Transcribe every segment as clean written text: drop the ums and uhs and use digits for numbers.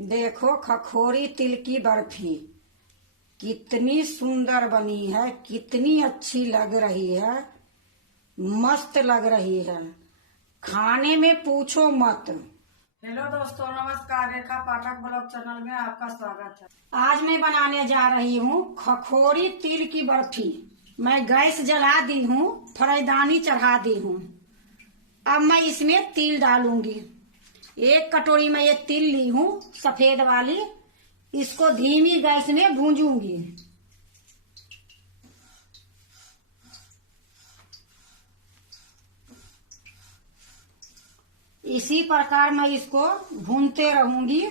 देखो खखोरी तिल की बर्फी कितनी सुंदर बनी है, कितनी अच्छी लग रही है, मस्त लग रही है। खाने में पूछो मत। हेलो दोस्तों, नमस्कार। रेखा पाठक ब्लॉग चैनल में आपका स्वागत है। आज मैं बनाने जा रही हूँ खखोरी तिल की बर्फी। मैं गैस जला दी हूँ, फ्राईदानी चढ़ा दी हूँ। अब मैं इसमें तिल डालूंगी। एक कटोरी में ये तिल ली हूँ सफेद वाली। इसको धीमी गैस में भूंजूंगी। इसी प्रकार मैं इसको भूनते रहूंगी।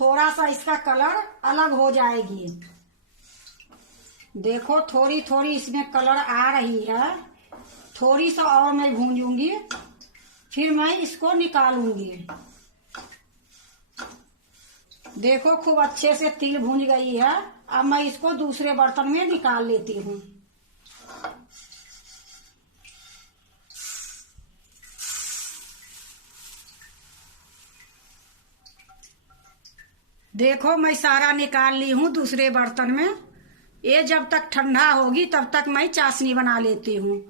थोड़ा सा इसका कलर अलग हो जाएगी। देखो थोड़ी थोड़ी इसमें कलर आ रही है। थोड़ी सा और मैं भूंजूंगी, फिर मैं इसको निकालूंगी। देखो खूब अच्छे से तिल भूंज गई है। अब मैं इसको दूसरे बर्तन में निकाल लेती हूँ। देखो मैं सारा निकाल ली हूँ दूसरे बर्तन में। ये जब तक ठंडा होगी तब तक मैं चाशनी बना लेती हूँ।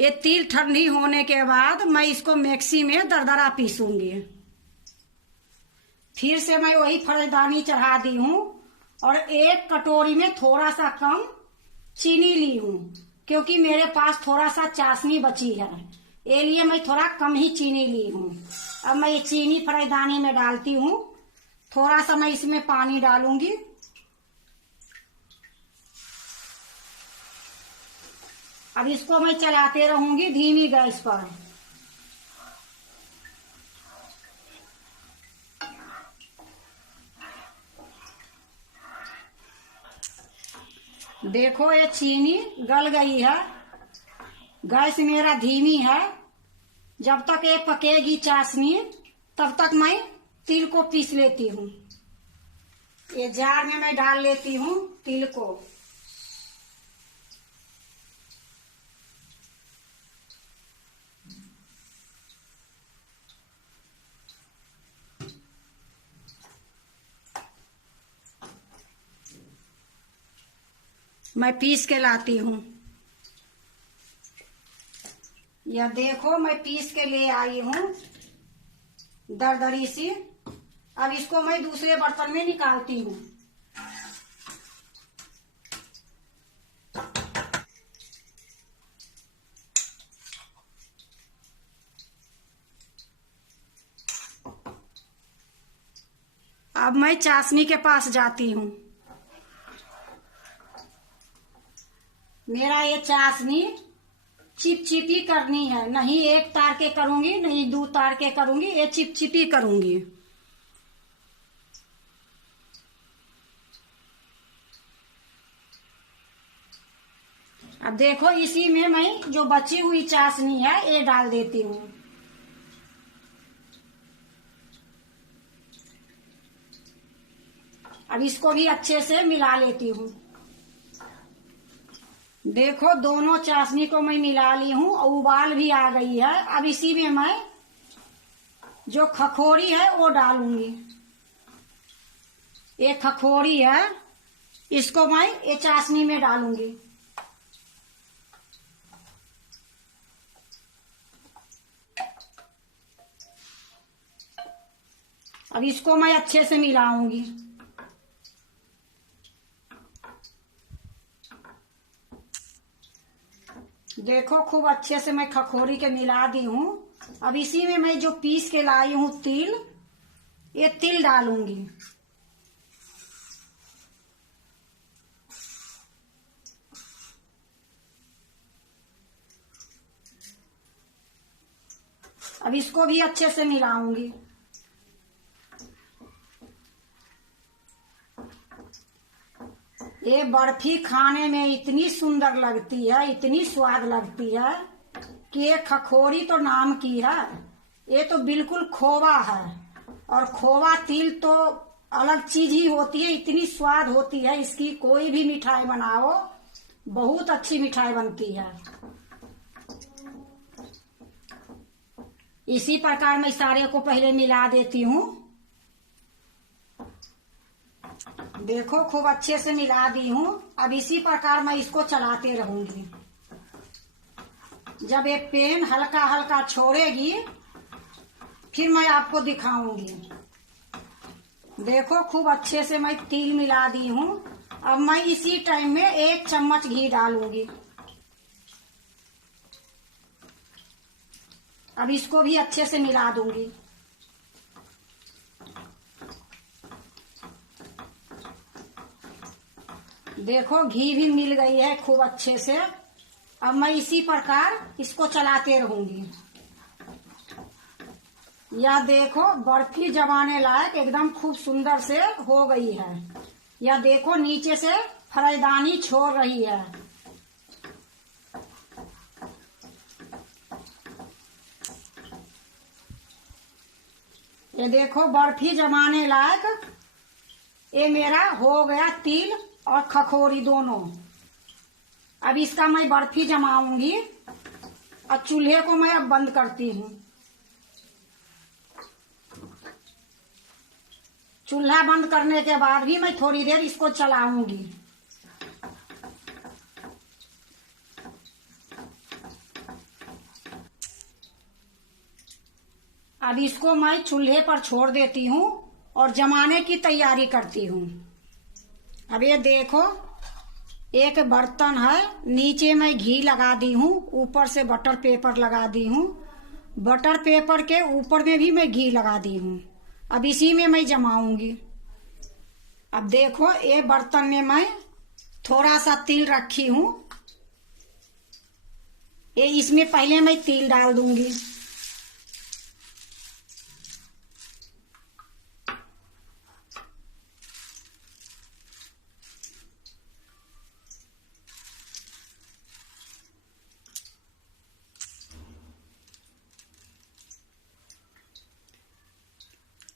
ये तिल ठंडी होने के बाद मैं इसको मिक्सी में दरदरा पीसूंगी। फिर से मैं वही फ्राईदानी चढ़ा दी हूँ और एक कटोरी में थोड़ा सा कम चीनी ली हूँ, क्योंकि मेरे पास थोड़ा सा चाशनी बची है। ये लिए मैं थोड़ा कम ही चीनी ली हूँ। अब मैं ये चीनी फ्राईदानी में डालती हूँ। थोड़ा सा मैं इसमें पानी डालूंगी। अब इसको मैं चलाते रहूंगी धीमी गैस पर। देखो ये चीनी गल गई है। गैस मेरा धीमी है। जब तक ये पकेगी चाशनी तब तक मैं तिल को पीस लेती हूँ। ये जार में मैं डाल लेती हूँ तिल को। मैं पीस के लाती हूँ। यह देखो मैं पीस के ले आई हूँ दरदरी सी। अब इसको मैं दूसरे बर्तन में निकालती हूँ। अब मैं चाशनी के पास जाती हूँ। मेरा ये चाशनी चिपचिपी करनी है। नहीं एक तार के करूंगी, नहीं दो तार के करूंगी, ये चिपचिपी करूंगी। अब देखो इसी में मैं जो बची हुई चाशनी है ये डाल देती हूँ। अब इसको भी अच्छे से मिला लेती हूँ। देखो दोनों चाशनी को मैं मिला ली हूँ और उबाल भी आ गई है। अब इसी में मैं जो खखोरी है वो डालूंगी। ये खखोरी है, इसको मैं ये चाशनी में डालूंगी। अब इसको मैं अच्छे से मिलाऊंगी। देखो खूब अच्छे से मैं खखोरी के मिला दी हूँ। अब इसी में मैं जो पीस के लाई हूँ तिल, ये तिल डालूंगी। अब इसको भी अच्छे से मिलाऊंगी। ये बर्फी खाने में इतनी सुंदर लगती है, इतनी स्वाद लगती है कि ये खखोरी तो नाम की है। ये तो बिल्कुल खोवा है, और खोवा तिल तो अलग चीज ही होती है। इतनी स्वाद होती है इसकी। कोई भी मिठाई बनाओ, बहुत अच्छी मिठाई बनती है। इसी प्रकार मैं सारे को पहले मिला देती हूँ। देखो खूब अच्छे से मिला दी हूँ। अब इसी प्रकार मैं इसको चलाते रहूंगी। जब ये पेन हल्का हल्का छोड़ेगी फिर मैं आपको दिखाऊंगी। देखो खूब अच्छे से मैं तिल मिला दी हूँ। अब मैं इसी टाइम में 1 चम्मच घी डालूंगी। अब इसको भी अच्छे से मिला दूंगी। देखो घी भी मिल गई है खूब अच्छे से। अब मैं इसी प्रकार इसको चलाते रहूंगी। यह देखो बर्फी जमाने लायक एकदम खूब सुंदर से हो गई है। यह देखो नीचे से फरायदानी छोड़ रही है। ये देखो बर्फी जमाने लायक ये मेरा हो गया तिल और खखोरी दोनों। अब इसका मैं बर्फी जमाऊंगी और चूल्हे को मैं अब बंद करती हूँ। चूल्हा बंद करने के बाद भी मैं थोड़ी देर इसको चलाऊंगी। अब इसको मैं चूल्हे पर छोड़ देती हूँ और जमाने की तैयारी करती हूँ। अब ये देखो एक बर्तन है, नीचे मैं घी लगा दी हूँ, ऊपर से बटर पेपर लगा दी हूँ। बटर पेपर के ऊपर में भी मैं घी लगा दी हूँ। अब इसी में मैं जमाऊंगी। अब देखो ये बर्तन में मैं थोड़ा सा तिल रखी हूँ। ये इसमें पहले मैं तिल डाल दूंगी।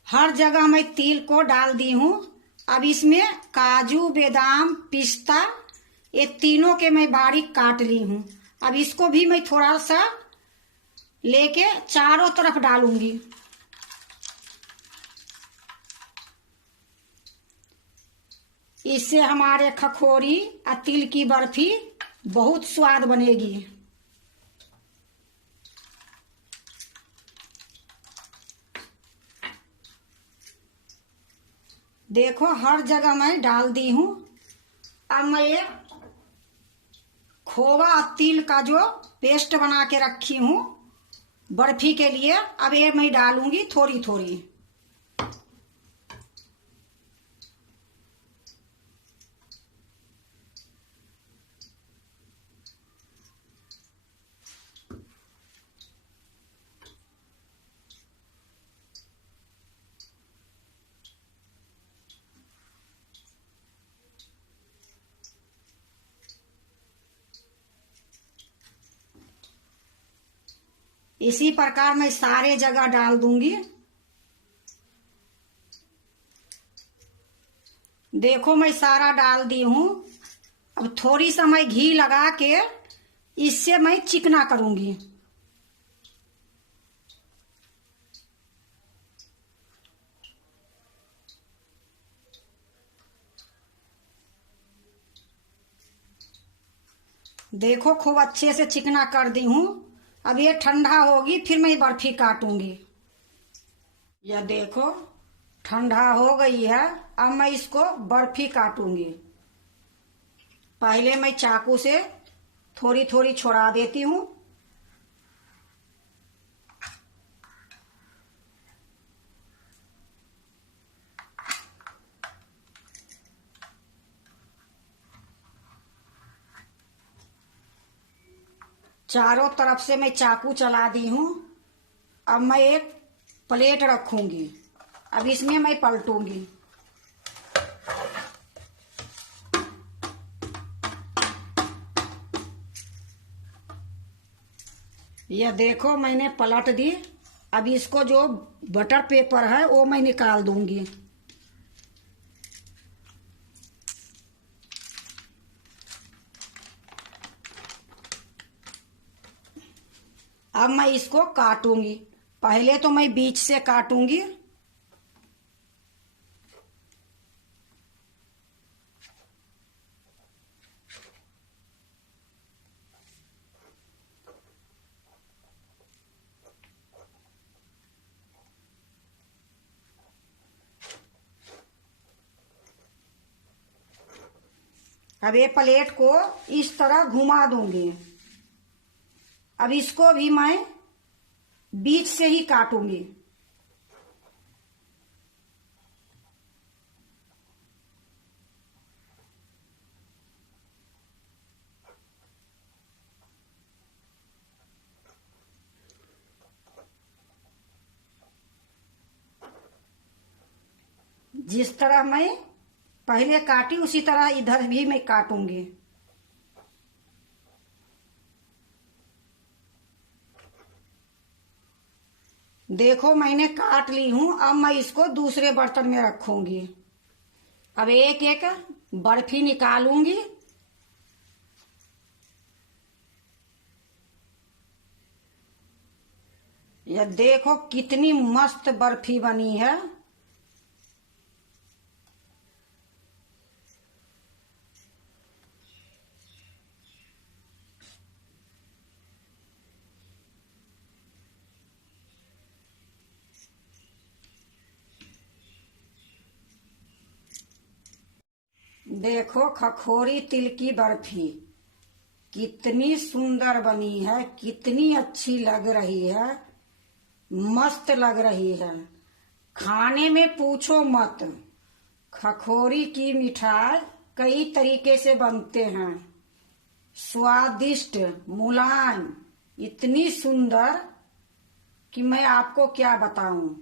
हर जगह मैं तिल को डाल दी हूँ। अब इसमें काजू बादाम पिस्ता ये तीनों के मैं बारीक काट ली हूँ। अब इसको भी मैं थोड़ा सा लेके चारों तरफ डालूंगी। इससे हमारे खखोरी और तिल की बर्फी बहुत स्वाद बनेगी। देखो हर जगह मैं डाल दी हूँ। अब मैं ये खोवा और तिल का जो पेस्ट बना के रखी हूँ बर्फी के लिए, अब ये मैं डालूंगी थोड़ी थोड़ी। इसी प्रकार मैं सारे जगह डाल दूंगी। देखो मैं सारा डाल दी हूँ। अब थोड़ी सा मैं घी लगा के इससे मैं चिकना करूंगी। देखो खूब अच्छे से चिकना कर दी हूँ। अब ये ठंडा होगी फिर मैं बर्फी काटूंगी। यह देखो ठंडा हो गई है। अब मैं इसको बर्फी काटूंगी। पहले मैं चाकू से थोड़ी थोड़ी छोड़ा देती हूँ। चारों तरफ से मैं चाकू चला दी हूँ। अब मैं एक प्लेट रखूंगी। अब इसमें मैं पलटूंगी। यह देखो मैंने पलट दी। अब इसको जो बटर पेपर है वो मैं निकाल दूंगी। अब मैं इसको काटूंगी। पहले तो मैं बीच से काटूंगी। अब ये प्लेट को इस तरह घुमा दूंगी। अब इसको भी मैं बीच से ही काटूंगी। जिस तरह मैं पहले काटी उसी तरह इधर भी मैं काटूंगी। देखो मैंने काट ली हूं। अब मैं इसको दूसरे बर्तन में रखूंगी। अब एक एक बर्फी निकालूंगी। ये देखो कितनी मस्त बर्फी बनी है। देखो खखोरी तिल की बर्फी कितनी सुंदर बनी है, कितनी अच्छी लग रही है, मस्त लग रही है। खाने में पूछो मत। खखोरी की मिठाई कई तरीके से बनते हैं। स्वादिष्ट, मुलायम, इतनी सुंदर कि मैं आपको क्या बताऊं।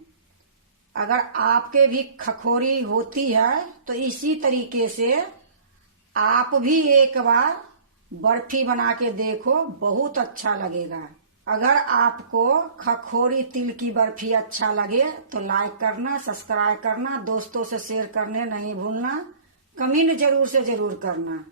अगर आपके भी खखोरी होती है तो इसी तरीके से आप भी एक बार बर्फी बना के देखो, बहुत अच्छा लगेगा। अगर आपको खखोरी तिल की बर्फी अच्छा लगे तो लाइक करना, सब्सक्राइब करना, दोस्तों से शेयर करने नहीं भूलना, कमेंट जरूर से जरूर करना।